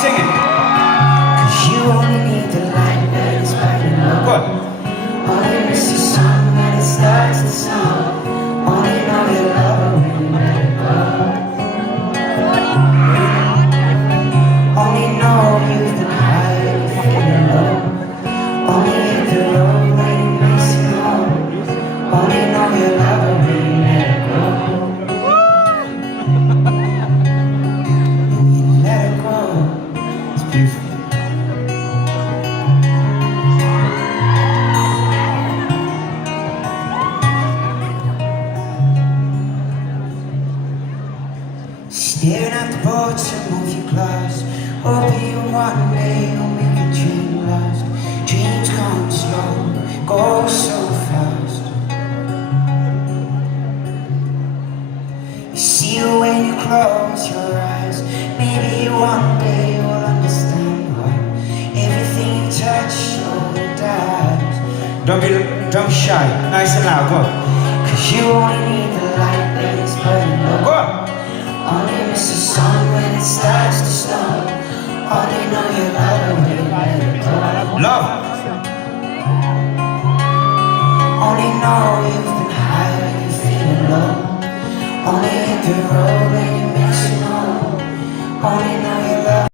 sing it. 'Cause you only need the light that is burning low. Good. Only miss the sun when it starts to snow. Only know you love her when you let it go. Only know you've been high when you're feeling low. Only hit the road when it makes you home. Only know you love her when you let it go. When you let it go. It's beautiful. Staring at the boats and move your glass. Hoping one day you'll make a dream last. Dreams come slow, go so fast. You see it when you close your eyes. Maybe one day you'll understand why everything you touch slowly dies. Don't be shy. Nice and loud. Go. 'Cause you only need the light that is burning low. Go. Only miss the sun when it starts to snow. Only know you love her when you let it go. Love. Only know you've been high when you're feeling low. Only hit the road when it makes you know. Only